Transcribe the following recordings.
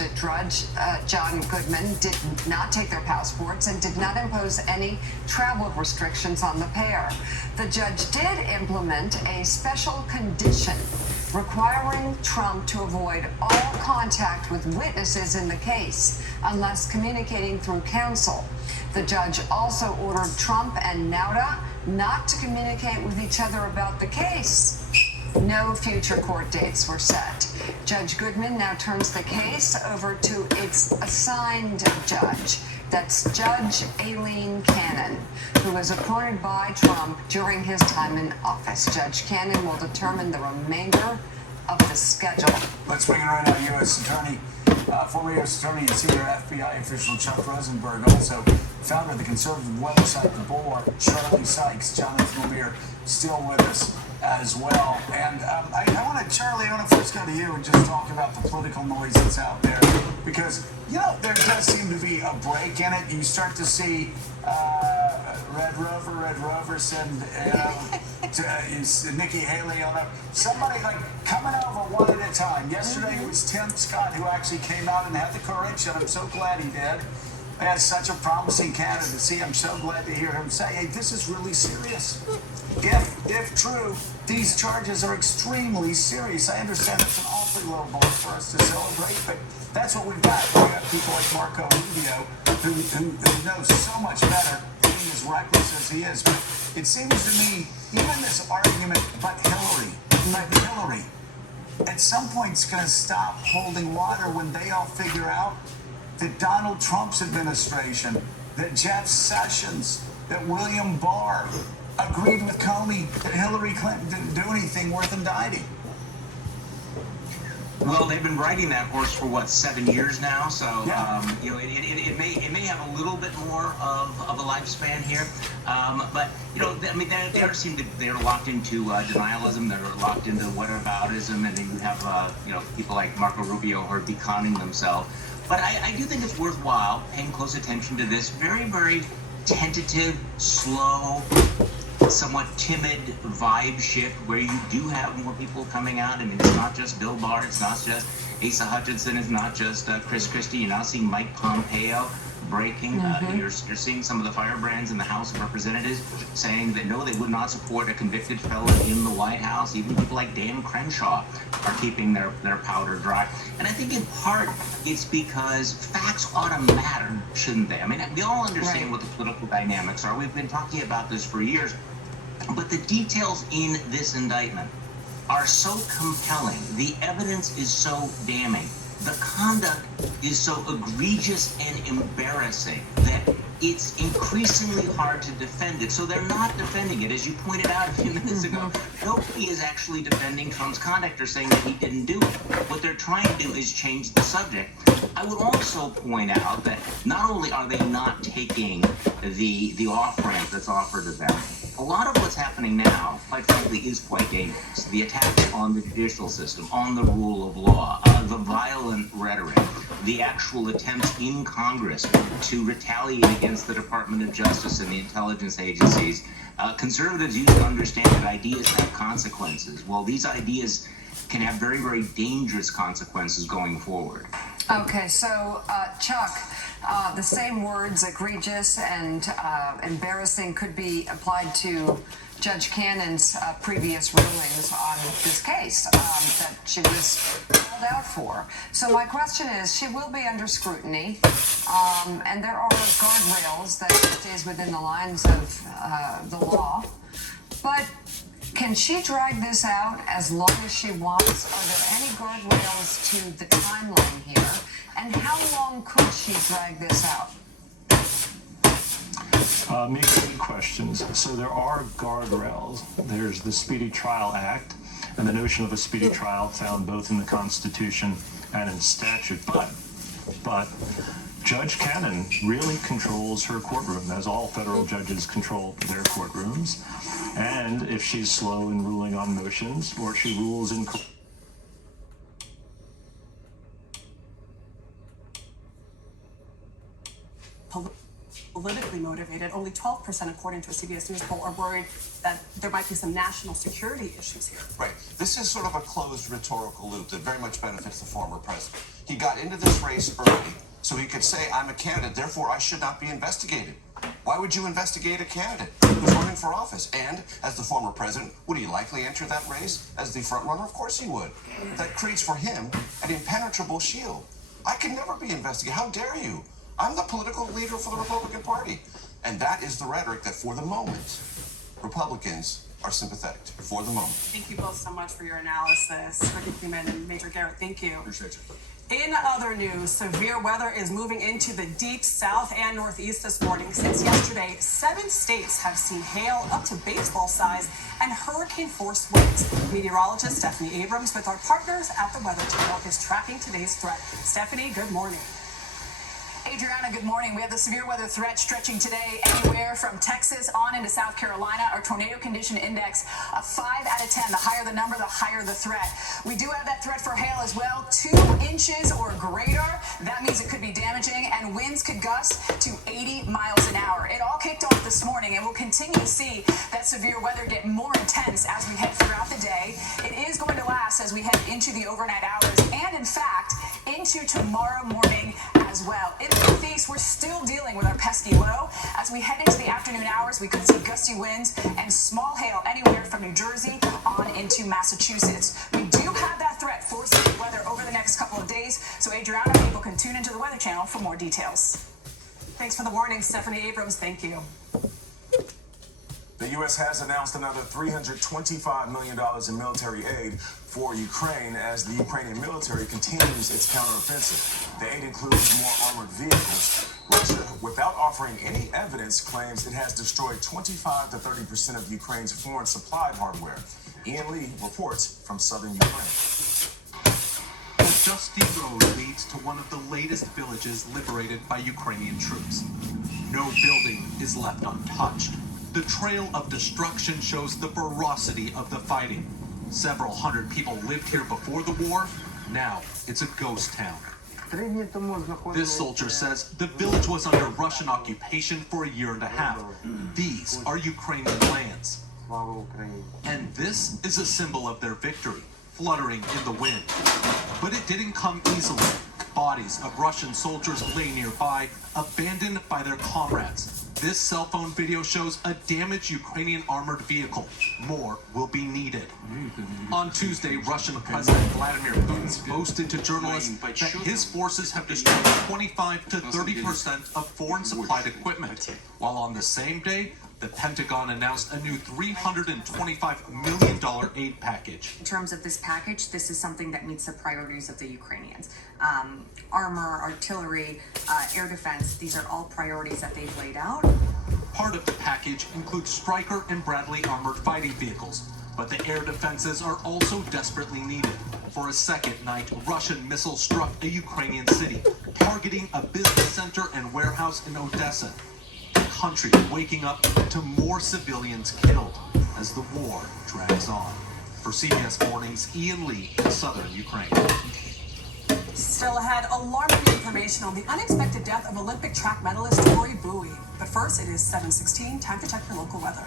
Magistrate Judge John Goodman did not take their passports and did not impose any travel restrictions on the pair. The judge did implement a special condition requiring Trump to avoid all contact with witnesses in the case unless communicating through counsel. The judge also ordered Trump and Nauta not to communicate with each other about the case. No future court dates were set. Judge Goodman now turns the case over to its assigned judge. That's Judge Aileen Cannon, who was appointed by Trump during his time in office. Judge Cannon will determine the remainder of the schedule. Let's bring in right now U.S. Attorney, former U.S. Attorney and senior FBI official Chuck Rosenberg, also founder of the conservative website The Bulwark, Charlie Sykes, Jonathan Lemire, still with us as well. And Charlie, I want to first go to you and just talk about the political noise that's out there, because, you know, there does seem to be a break in it. You start to see Red Rover send, to Nikki Haley on somebody like coming over one at a time. Yesterday it was Tim Scott who actually came out and had the courage, and I'm so glad he did. As such a promising candidacy, I'm so glad to hear him say, hey, this is really serious. If true, these charges are extremely serious. I understand it's an awfully low bar for us to celebrate, but that's what we've got. We have people like Marco Rubio who knows so much better, being as reckless as he is. But it seems to me, even this argument, but Hillary, at some point it's going to stop holding water when they all figure out that Donald Trump's administration, that Jeff Sessions, that William Barr agreed with Comey that Hillary Clinton didn't do anything worth indicting. Well, they've been riding that horse for 7 years now, so yeah. It may have a little bit more of a lifespan here, but I mean they're locked into denialism, they're locked into whataboutism, and then you have people like Marco Rubio who are deconning themselves. But I do think it's worthwhile paying close attention to this very, very tentative, slow, somewhat timid vibe shift where you do have more people coming out. I mean, it's not just Bill Barr, it's not just Asa Hutchinson, it's not just Chris Christie. You're now seeing Mike Pompeo breaking. You're seeing some of the firebrands in the House of Representatives saying that no, they would not support a convicted felon in the White House. Even people like Dan Crenshaw are keeping their powder dry. And I think in part it's because facts ought to matter, shouldn't they? I mean, we all understand what the political dynamics are. We've been talking about this for years. But the details in this indictment are so compelling. The evidence is so damning. The conduct is so egregious and embarrassing that it's increasingly hard to defend it. So they're not defending it. As you pointed out a few minutes ago, nobody is actually defending Trump's conduct or saying that he didn't do it. What they're trying to do is change the subject. I would also point out that not only are they not taking the off-ramp that's offered to them, a lot of what's happening now, quite frankly, is quite dangerous. The attacks on the judicial system, on the rule of law, the violent rhetoric, the actual attempts in Congress to retaliate against the Department of Justice and the intelligence agencies. Conservatives used to understand that ideas have consequences. Well, these ideas can have very, very dangerous consequences going forward. Okay, so Chuck, the same words, egregious and embarrassing, could be applied to Judge Cannon's previous rulings on this case that she was called out for. So my question is, she will be under scrutiny, and there are guardrails that stays within the lines of the law, but can she drag this out as long as she wants? Are there any guardrails to the timeline here? And how long could she drag this out? Many good questions. So there are guardrails. There's the Speedy Trial Act, and the notion of a speedy trial found both in the Constitution and in statute. But Judge Cannon really controls her courtroom, as all federal judges control their courtrooms. And if she's slow in ruling on motions, or she rules in politically motivated, only 12%, according to a CBS News poll, are worried that there might be some national security issues here. Right. This is sort of a closed rhetorical loop that very much benefits the former president. He got into this race early, so he could say, I'm a candidate, therefore I should not be investigated. Why would you investigate a candidate who's running for office? And as the former president, would he likely enter that race as the front runner? Of course he would. That creates for him an impenetrable shield. I can never be investigated. How dare you? I'm the political leader for the Republican Party. And that is the rhetoric that for the moment, Republicans are sympathetic to, for the moment. Thank you both so much for your analysis. Ricky Freeman and Major Garrett, thank you. Appreciate you. In other news, severe weather is moving into the deep south and northeast this morning. Since yesterday, 7 states have seen hail up to baseball size and hurricane-force winds. Meteorologist Stephanie Abrams with our partners at the Weather Channel is tracking today's threat. Stephanie, good morning. Adriana, good morning. We have the severe weather threat stretching today anywhere from Texas on into South Carolina. Our tornado condition index, a 5 out of 10. The higher the number, the higher the threat. We do have that threat for hail as well, 2 inches or greater. That means it could be damaging, and winds could gust to 80 miles an hour. It all kicked off this morning, and we'll continue to see that severe weather get more intense as we head throughout the day. It is going to last as we head into the overnight hours, and in fact, into tomorrow morning as well. In the northeast, we're still dealing with our pesky low. As we head into the afternoon hours, we could see gusty winds and small hail anywhere from New Jersey on into Massachusetts. We do have that threat for severe weather over the next couple of days, so Adriana, people can tune into the Weather Channel for more details. Thanks for the warning, Stephanie Abrams. Thank you. The U.S. has announced another $325 million in military aid for Ukraine as the Ukrainian military continues its counteroffensive. The aid includes more armored vehicles. Russia, without offering any evidence, claims it has destroyed 25 to 30% of Ukraine's foreign supplied hardware. Ian Lee reports from southern Ukraine. The dusty road leads to one of the latest villages liberated by Ukrainian troops. No building is left untouched. The trail of destruction shows the ferocity of the fighting. Several hundred people lived here before the war. Now it's a ghost town. This soldier says the village was under Russian occupation for a year and a half. These are Ukrainian lands. And this is a symbol of their victory, fluttering in the wind. But it didn't come easily. Bodies of Russian soldiers lay nearby, abandoned by their comrades. This cell phone video shows a damaged Ukrainian armored vehicle. More will be needed. On Tuesday, Russian President Vladimir Putin boasted to journalists that his forces have destroyed 25 to 30% of foreign supplied equipment. While on the same day, the Pentagon announced a new $325 million aid package. In terms of this package, this is something that meets the priorities of the Ukrainians. Armor, artillery, air defense, these are all priorities that they've laid out. Part of the package includes Stryker and Bradley armored fighting vehicles, but the air defenses are also desperately needed. For a second night, Russian missiles struck a Ukrainian city, targeting a business center and warehouse in Odessa. The country waking up to more civilians killed as the war drags on. For CBS Mornings, Ian Lee in southern Ukraine. Still ahead, alarming information on the unexpected death of Olympic track medalist Tori Bowie. But first, it is 7:16. Time to check your local weather.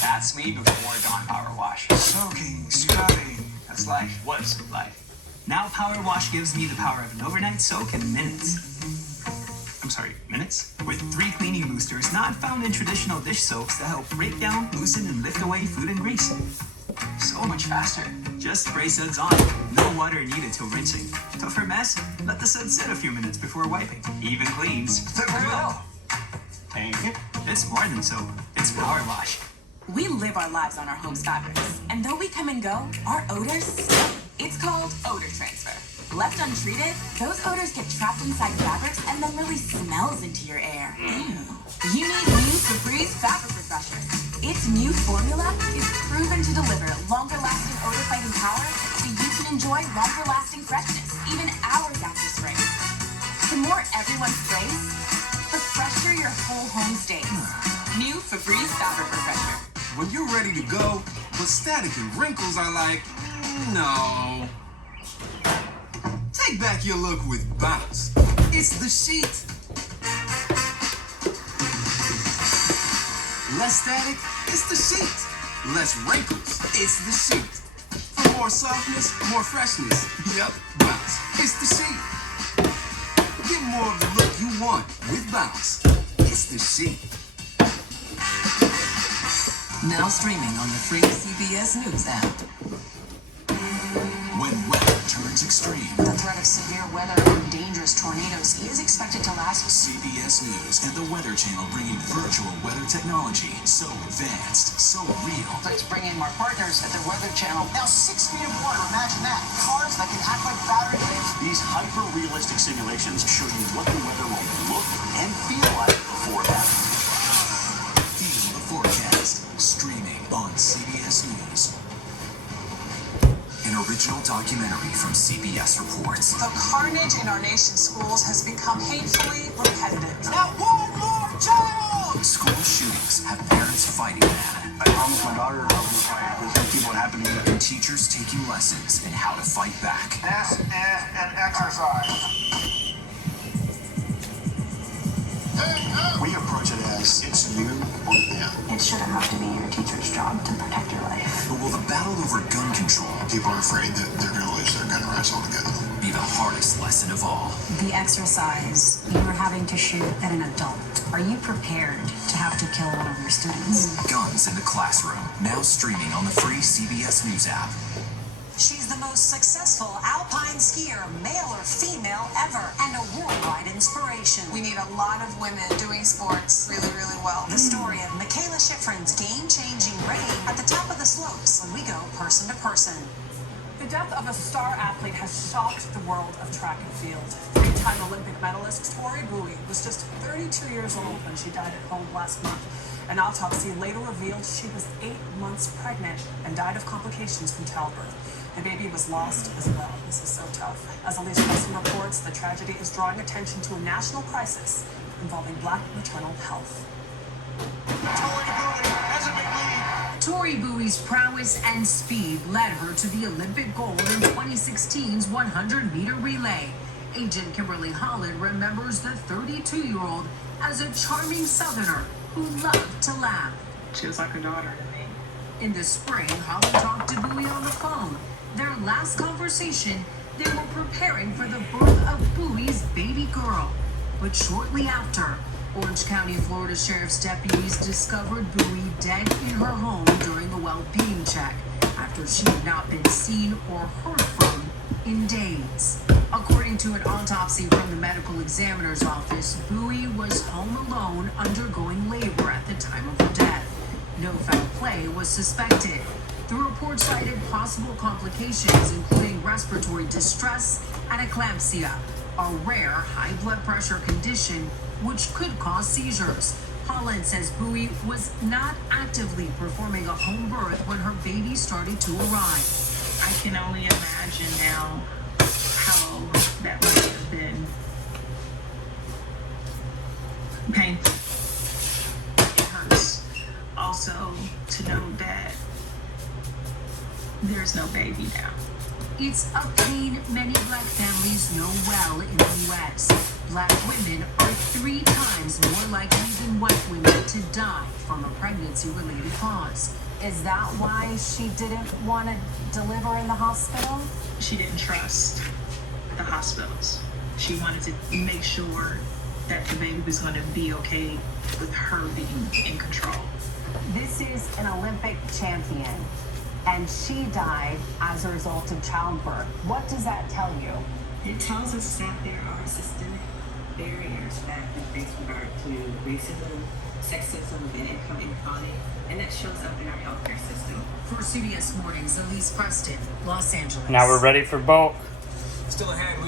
That's me before Dawn Power Wash. Soaking, scrubbing. That's life. Was life. Now Power Wash gives me the power of an overnight soak in minutes. I'm sorry, minutes? With 3 cleaning boosters not found in traditional dish soaps that help break down, loosen, and lift away food and grease. So much faster. Just spray suds on. No water needed till rinsing. Tougher mess? Let the suds sit a few minutes before wiping. Even cleans. The grill. Thank you. It's more than soap. It's Power Wash. We live our lives on our home's fabrics, and though we come and go, our odors stay. It's called odor transfer. Left untreated, those odors get trapped inside fabrics and then release smells into your air. Ew. You need new Febreze fabric refresher. Its new formula is proven to deliver longer-lasting odor-fighting power so you can enjoy longer-lasting freshness, even hours after spraying. The more everyone sprays, the fresher your whole home stays. New Febreze Fabric Refresher. When you're ready to go, but static and wrinkles are like, no. Take back your look with Bounce. It's the sheet. Less static, it's the sheet. Less wrinkles, it's the sheet. For more softness, more freshness, yep, Bounce. It's the sheet. Get more of the look you want with Bounce. It's the sheet. Now streaming on the free CBS News app. When weather turns extreme, The threat of severe weather and dangerous tornadoes is expected to last. CBS News and the Weather Channel bringing virtual weather technology so advanced, so real. Let's bring in more partners at the Weather Channel. Now 6 feet of water, imagine that. Cars that can act like battery waves. These hyper-realistic simulations show you what the weather will look and feel like before it happens. Feel the forecast, streaming on CBS News. An original documentary from CBS reports. The carnage in our nation's schools has become painfully repetitive. Not one more child! School shootings have parents fighting mad. I promised my daughter I was going to fight. There's going to keep on happening. And teachers taking lessons in how to fight back. This is an exercise. We approach it as it's you or them. It shouldn't have to be your teacher's job to protect your life. But will the battle over gun control People are afraid that they're going to lose their gun rights altogether. be the hardest lesson of all? The exercise, you were having to shoot at an adult. Are you prepared to have to kill one of your students? Guns in the Classroom, now streaming on the free CBS News app. She's the most successful alpine skier, male or female, ever, and a worldwide inspiration. We need a lot of women doing sports really, really well. The story of Michaela Schifrin's game-changing reign at the top of the slopes when we go person to person. The death of a star athlete has shocked the world of track and field. Three-time Olympic medalist Tori Bowie was just 32 years old when she died at home last month. An autopsy later revealed she was 8 months pregnant and died of complications from childbirth. The baby was lost as well. This is so tough. As Elise Wilson reports, the tragedy is drawing attention to a national crisis involving Black maternal health. Tori Bowie's prowess and speed led her to the Olympic gold in 2016's 100-meter relay. Agent Kimberly Holland remembers the 32-year-old as a charming Southerner who loved to laugh. She was like a daughter to me. In the spring, Holland talked to Bowie on the phone. Their last conversation, they were preparing for the birth of Bowie's baby girl. But shortly after, Orange County, Florida Sheriff's deputies discovered Bowie dead in her home during a well-being check after she had not been seen or heard from in days. According to an autopsy from the medical examiner's office, Bowie was home alone undergoing labor at the time of her death. No foul play was suspected. The report cited possible complications, including respiratory distress and eclampsia, a rare high blood pressure condition which could cause seizures. Holland says Bowie was not actively performing a home birth when her baby started to arrive. I can only imagine now how that must have been painful. It hurts also to know that there's no baby now. It's a pain many Black families know well in the U.S. Black women are 3 times more likely than white women to die from a pregnancy-related cause. Is that why she didn't want to deliver in the hospital? She didn't trust the hospitals. She wanted to make sure that the baby was going to be okay with her being in control. This is an Olympic champion, and she died as a result of childbirth. What does that tell you? It tells us that there are systemic barriers that face regard to racism, sexism, and income inequality, and that shows up in our healthcare system. For CBS Mornings, Elise Preston, Los Angeles. Now we're ready for bulk. Still ahead.